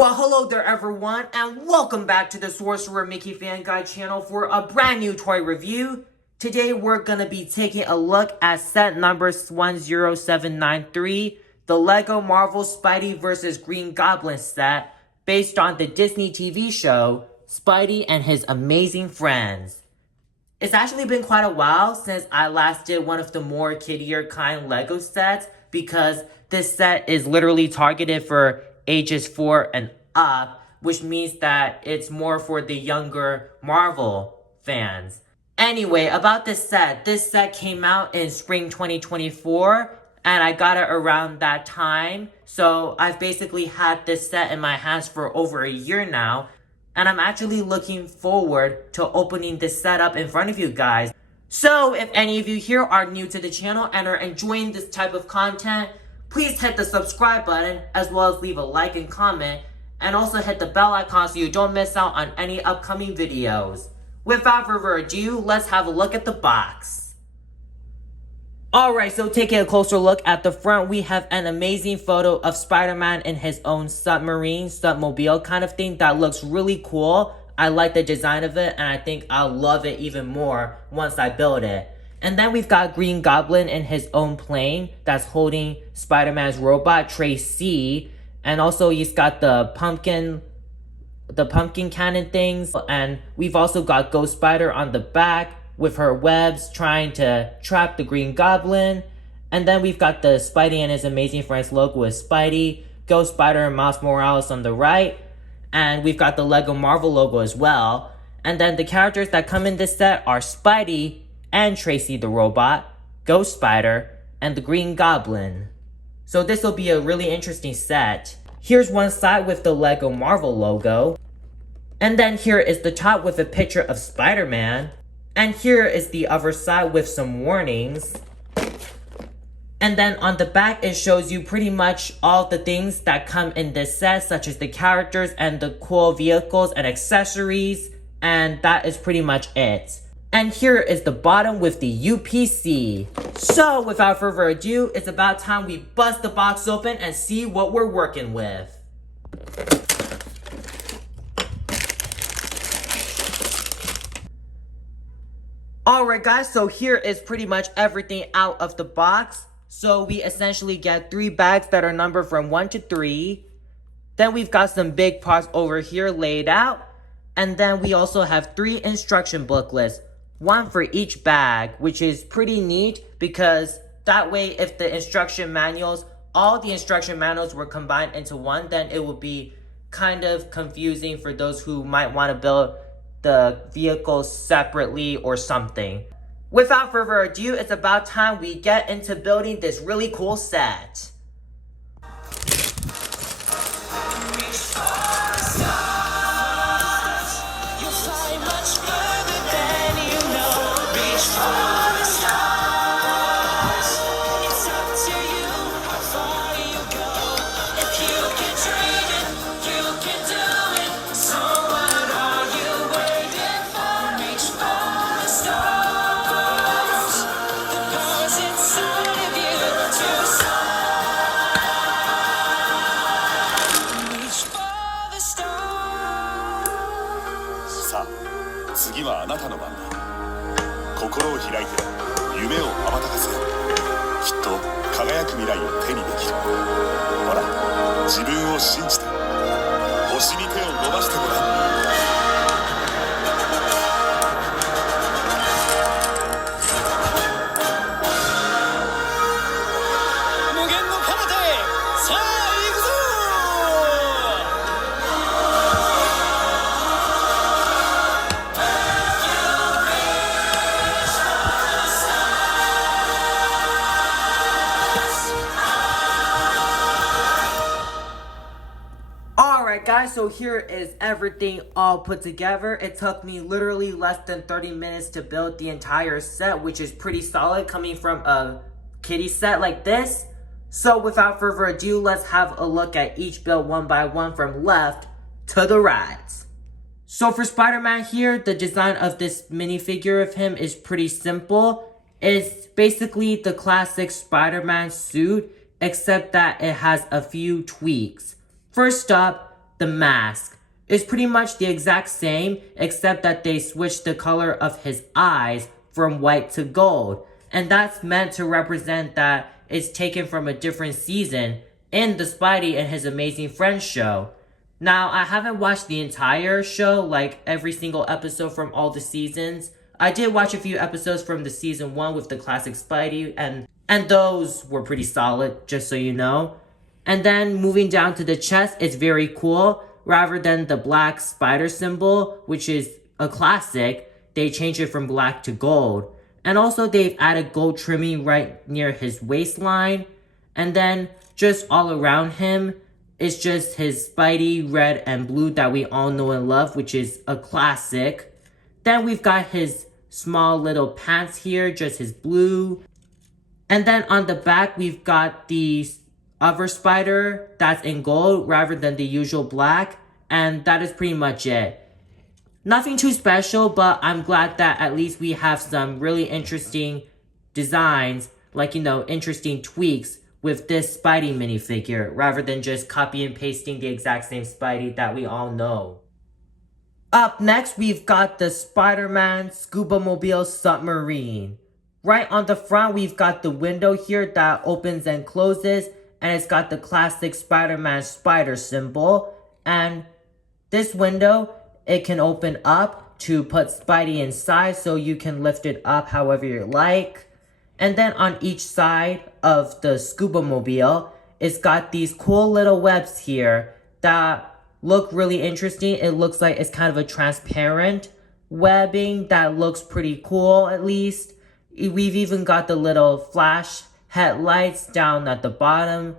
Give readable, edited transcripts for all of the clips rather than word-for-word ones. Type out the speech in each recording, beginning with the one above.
Well, hello there everyone, and welcome back to the Sorcerer Mickey Fan Guide channel for a brand new toy review. Today we're gonna be taking a look at set number 10793, the LEGO Marvel Spidey vs. Green Goblin set, based on the Disney TV show, Spidey and His Amazing Friends. It's actually been quite a while since I last did one of the more kiddier kind LEGO sets, because this set is literally targeted for ages 4 and up, which means that it's more for the younger Marvel fans. Anyway, about this set came out in spring 2024, and I got it around that time. So I've basically had this set in my hands for over a year now, and I'm actually looking forward to opening this set up in front of you guys. So if any of you here are new to the channel and are enjoying this type of content, please hit the subscribe button, as well as leave a like and comment, and also hit the bell icon so you don't miss out on any upcoming videos. Without further ado, let's have a look at the box. Alright, so taking a closer look at the front, we have an amazing photo of Spider-Man in his own submarine, submobile kind of thing that looks really cool. I like the design of it, and I think I'll love it even more once I build it. And then we've got Green Goblin in his own plane that's holding Spider-Man's robot, Tracy. And also he's got the pumpkin cannon things. And we've also got Ghost Spider on the back with her webs trying to trap the Green Goblin. And then we've got the Spidey and His Amazing Friends logo with Spidey, Ghost Spider, and Miles Morales on the right. And we've got the LEGO Marvel logo as well. And then the characters that come in this set are Spidey and Tracy the robot, Ghost Spider, and the Green Goblin. So this will be a really interesting set. Here's one side with the LEGO Marvel logo. And then here is the top with a picture of Spider-Man. And here is the other side with some warnings. And then on the back, it shows you pretty much all the things that come in this set, such as the characters and the cool vehicles and accessories. And that is pretty much it. And here is the bottom with the UPC. So without further ado, it's about time we bust the box open and see what we're working with. Alright guys, so here is pretty much everything out of the box. So we essentially get 3 bags that are numbered from 1 to 3. Then we've got some big parts over here laid out. And then we also have 3 instruction booklets, one for each bag, which is pretty neat, because that way if the instruction manuals, all the instruction manuals were combined into one, then it would be kind of confusing for those who might want to build the vehicles separately or something. Without further ado, it's about time we get into building this really cool set. Alright guys, so here is everything all put together. It took me literally less than 30 minutes to build the entire set, which is pretty solid coming from a kiddie set like this. So without further ado, let's have a look at each build one by one from left to the right. So for Spider-Man here, the design of this minifigure of him is pretty simple. It's basically the classic Spider-Man suit, except that it has a few tweaks. First up, the mask is pretty much the exact same, except that they switched the color of his eyes from white to gold. And that's meant to represent that it's taken from a different season in the Spidey and His Amazing Friends show. Now, I haven't watched the entire show, like every single episode from all the seasons. I did watch a few episodes from the season 1 with the classic Spidey, and those were pretty solid, just so you know. And then moving down to the chest, it's very cool. Rather than the black spider symbol, which is a classic, they changed it from black to gold. And also they've added gold trimming right near his waistline. And then just all around him, it's just his Spidey red and blue that we all know and love, which is a classic. Then we've got his small little pants here, just his blue. And then on the back, we've got the other spider that's in gold rather than the usual black. And that is pretty much it. Nothing too special, but I'm glad that at least we have some really interesting designs, like, interesting tweaks with this Spidey minifigure, rather than just copy and pasting the exact same Spidey that we all know. Up next, we've got the Spider-Man Scuba Mobile Submarine. Right on the front, we've got the window here that opens and closes, and it's got the classic Spider-Man spider symbol. And this window, it can open up to put Spidey inside, so you can lift it up however you like. And then on each side of the Scuba Mobile, it's got these cool little webs here that look really interesting. It looks like it's kind of a transparent webbing that looks pretty cool, at least. We've even got the little flash headlights down at the bottom.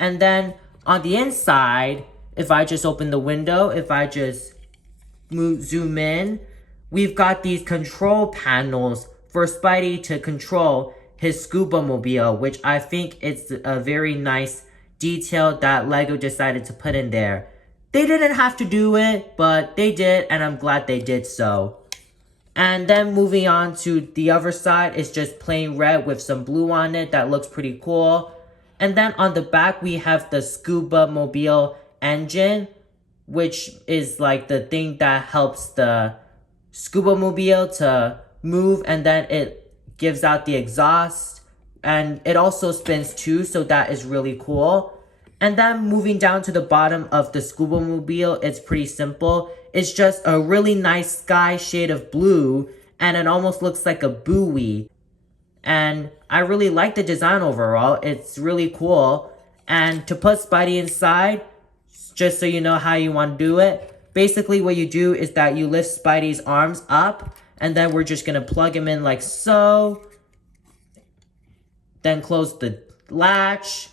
And then on the inside, if I just open the window, if I just zoom in, we've got these control panels for Spidey to control his Scuba Mobile, which I think it's a very nice detail that LEGO decided to put in there. They didn't have to do it, but they did, and I'm glad they did so. And then moving on to the other side, it's just plain red with some blue on it that looks pretty cool. And then on the back, we have the Scuba Mobile engine, which is like the thing that helps the Scuba Mobile to move, and then it gives out the exhaust, and it also spins too, so that is really cool. And then moving down to the bottom of the Scuba Mobile, it's pretty simple. It's just a really nice sky shade of blue, and it almost looks like a buoy. And I really like the design overall. It's really cool. And to put Spidey inside, just so you know how you want to do it, basically what you do is that you lift Spidey's arms up, and then we're just going to plug him in like so. Then close the latch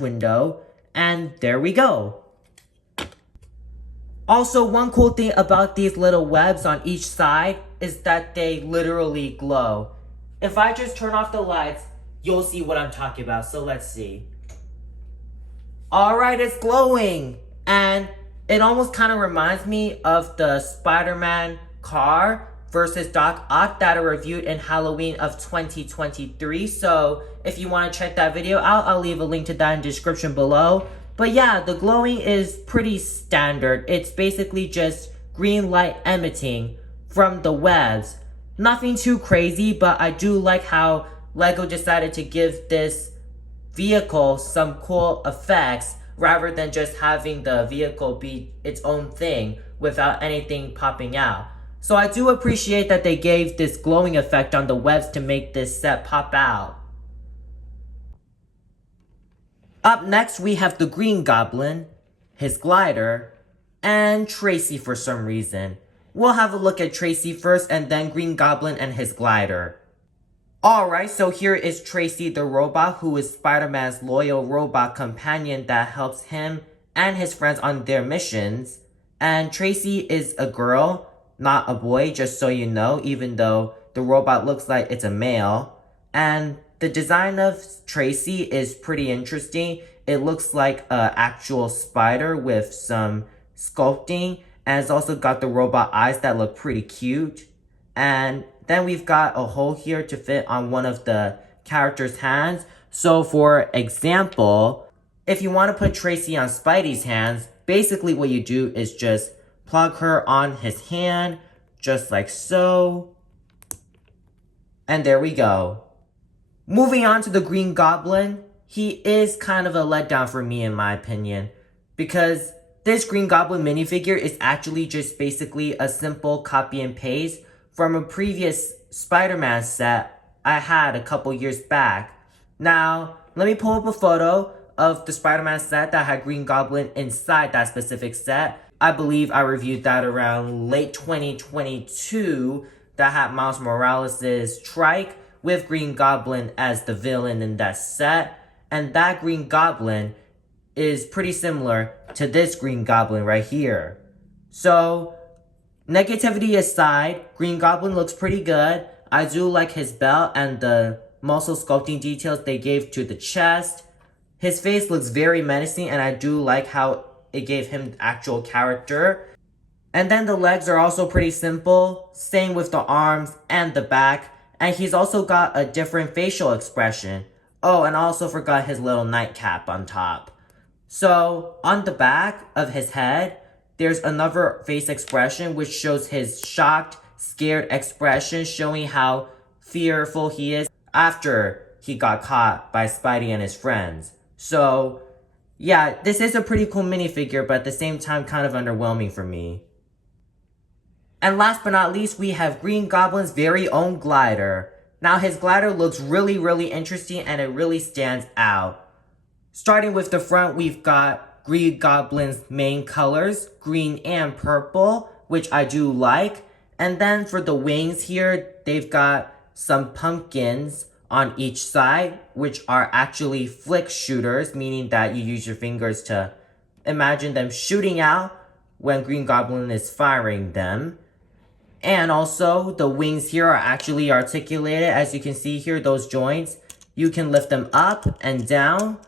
window, and there we go. Also, one cool thing about these little webs on each side is that they literally glow. If I just turn off the lights, you'll see what I'm talking about, so let's see. Alright, it's glowing, and it almost kind of reminds me of the Spider-Man car versus Doc Ock that I reviewed in Halloween of 2023. So if you want to check that video out, I'll leave a link to that in the description below. But yeah, the glowing is pretty standard. It's basically just green light emitting from the webs. Nothing too crazy, but I do like how LEGO decided to give this vehicle some cool effects rather than just having the vehicle be its own thing without anything popping out. So I do appreciate that they gave this glowing effect on the webs to make this set pop out. Up next, we have the Green Goblin, his glider, and Tracy for some reason. We'll have a look at Tracy first and then Green Goblin and his glider. Alright, so here is Tracy the robot, who is Spider-Man's loyal robot companion that helps him and his friends on their missions. And Tracy is a girl, not a boy, just so you know, even though the robot looks like it's a male. And the design of Tracy is pretty interesting. It looks like an actual spider with some sculpting, and it's also got the robot eyes that look pretty cute. And then we've got a hole here to fit on one of the character's hands. So for example, if you want to put Tracy on Spidey's hands, basically what you do is just plug her on his hand, just like so. And there we go. Moving on to the Green Goblin, he is kind of a letdown for me in my opinion, because this Green Goblin minifigure is actually just basically a simple copy and paste from a previous Spider-Man set I had a couple years back. Now, let me pull up a photo of the Spider-Man set that had Green Goblin inside that specific set. I believe I reviewed that around late 2022 that had Miles Morales' trike with Green Goblin as the villain in that set. And that Green Goblin is pretty similar to this Green Goblin right here. So, negativity aside, Green Goblin looks pretty good. I do like his belt and the muscle sculpting details they gave to the chest. His face looks very menacing, and I do like how it gave him actual character. And then the legs are also pretty simple, same with the arms and the back, and he's also got a different facial expression. Oh, and I also forgot his little nightcap on top. So, on the back of his head, there's another face expression which shows his shocked, scared expression, showing how fearful he is after he got caught by Spidey and his friends. So, yeah, this is a pretty cool minifigure, but at the same time kind of underwhelming for me. And last but not least, we have Green Goblin's very own glider. Now his glider looks really interesting, and it really stands out. Starting with the front, we've got Green Goblin's main colors, green and purple, which I do like. And then for the wings here, they've got some pumpkins on each side, which are actually flick shooters, meaning that you use your fingers to imagine them shooting out when Green Goblin is firing them. And also, the wings here are actually articulated. As you can see here, those joints, you can lift them up and down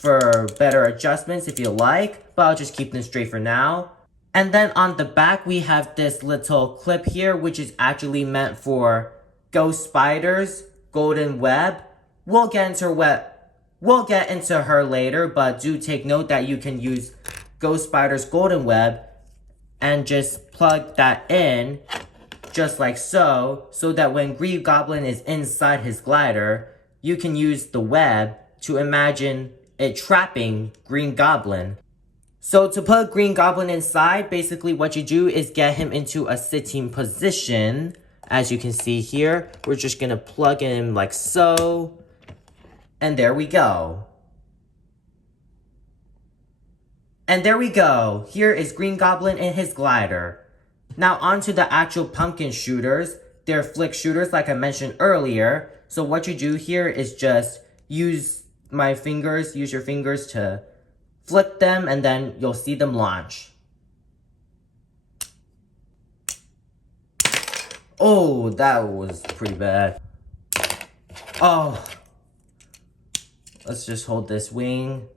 for better adjustments if you like, but I'll just keep them straight for now. And then on the back, we have this little clip here, which is actually meant for Ghost Spider's golden web. We'll get into her later, but do take note that you can use Ghost Spider's golden web and just plug that in, just like so that when Green Goblin is inside his glider, you can use the web to imagine it trapping Green Goblin. So to put Green Goblin inside, basically what you do is get him into a sitting position. As you can see here, we're just gonna plug in like so. And there we go. And there we go. Here is Green Goblin in his glider. Now onto the actual pumpkin shooters. They're flick shooters like I mentioned earlier. So what you do here is just use your fingers to flick them, and then you'll see them launch. Oh, that was pretty bad. Oh. Let's just hold this wing.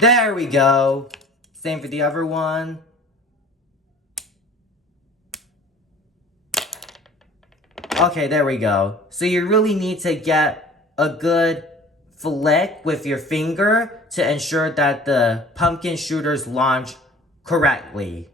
There we go. Same for the other one. Okay, there we go. So you really need to get a good flick with your finger to ensure that the pumpkin shooters launch correctly.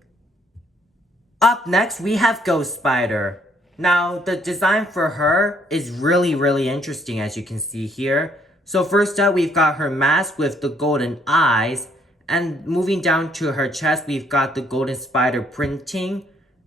Up next, we have Ghost Spider. Now, the design for her is really interesting, as you can see here. So first up, we've got her mask with the golden eyes. And moving down to her chest, we've got the golden spider printing.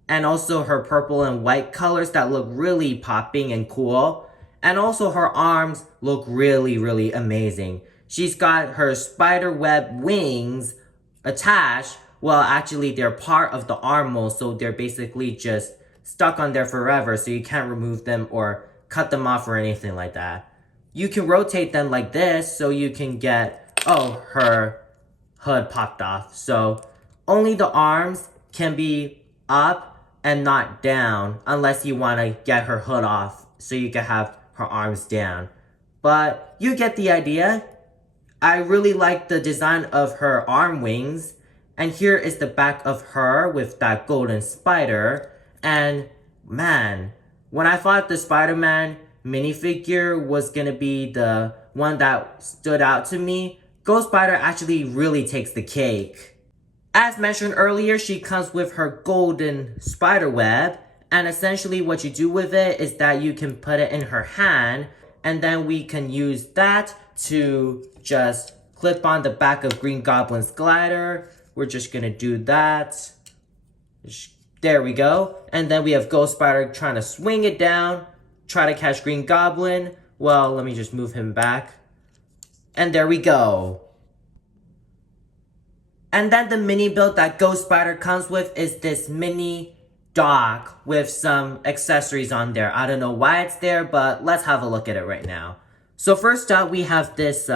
And also her purple and white colors that look really popping and cool. And also her arms look really amazing. She's got her spider web wings attached. Well, actually, they're part of the arm mold, so they're basically just stuck on there forever, so you can't remove them or cut them off or anything like that. You can rotate them like this, so you can get, her hood popped off. So only the arms can be up and not down, unless you want to get her hood off, so you can have her arms down. But you get the idea. I really like the design of her arm wings. And here is the back of her with that golden spider. And man, when I thought the Spider-Man minifigure was gonna be the one that stood out to me, Ghost Spider actually really takes the cake. As mentioned earlier, she comes with her golden spider web, and essentially what you do with it is that you can put it in her hand, and then we can use that to just clip on the back of Green Goblin's glider. We're just gonna do that. There we go. And then we have Ghost Spider trying to swing it down, try to catch Green Goblin. Well, let me just move him back. And there we go. And then the mini build that Ghost Spider comes with is this mini dock with some accessories on there. I don't know why it's there, but let's have a look at it right now. So first up, we have this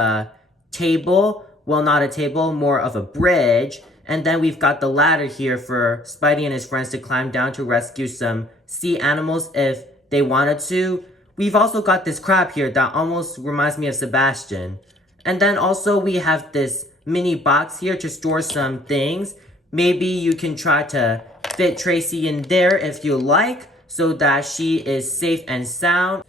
table. Well, not a table, more of a bridge. And then we've got the ladder here for Spidey and his friends to climb down to rescue some sea animals if they wanted to. We've also got this crab here that almost reminds me of Sebastian. And then also we have this mini box here to store some things. Maybe you can try to fit Tracy in there if you like, so that she is safe and sound.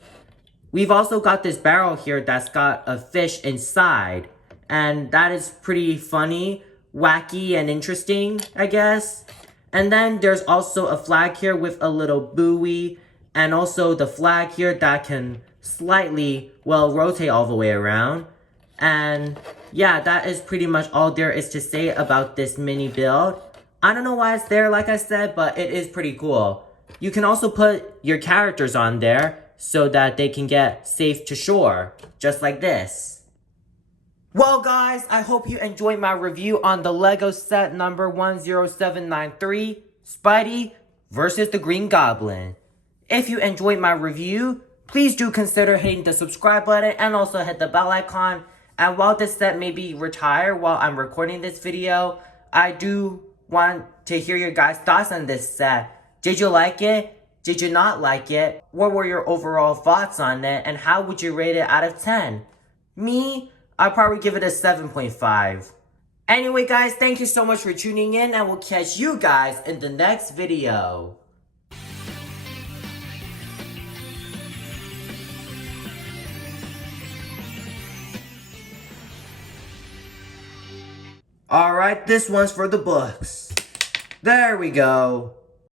We've also got this barrel here that's got a fish inside. And that is pretty funny, wacky, and interesting, I guess. And then there's also a flag here with a little buoy. And also the flag here that can slightly, well, rotate all the way around. And yeah, that is pretty much all there is to say about this mini build. I don't know why it's there, like I said, but it is pretty cool. You can also put your characters on there so that they can get safe to shore, just like this. Well guys, I hope you enjoyed my review on the LEGO set number 10793, Spidey versus the Green Goblin. If you enjoyed my review, please do consider hitting the subscribe button and also hit the bell icon. And while this set may be retired while I'm recording this video, I do want to hear your guys' thoughts on this set. Did you like it? Did you not like it? What were your overall thoughts on it? And how would you rate it out of 10? Me, I'd probably give it a 7.5. Anyway guys, thank you so much for tuning in, and we'll catch you guys in the next video. Alright, this one's for the books. There we go.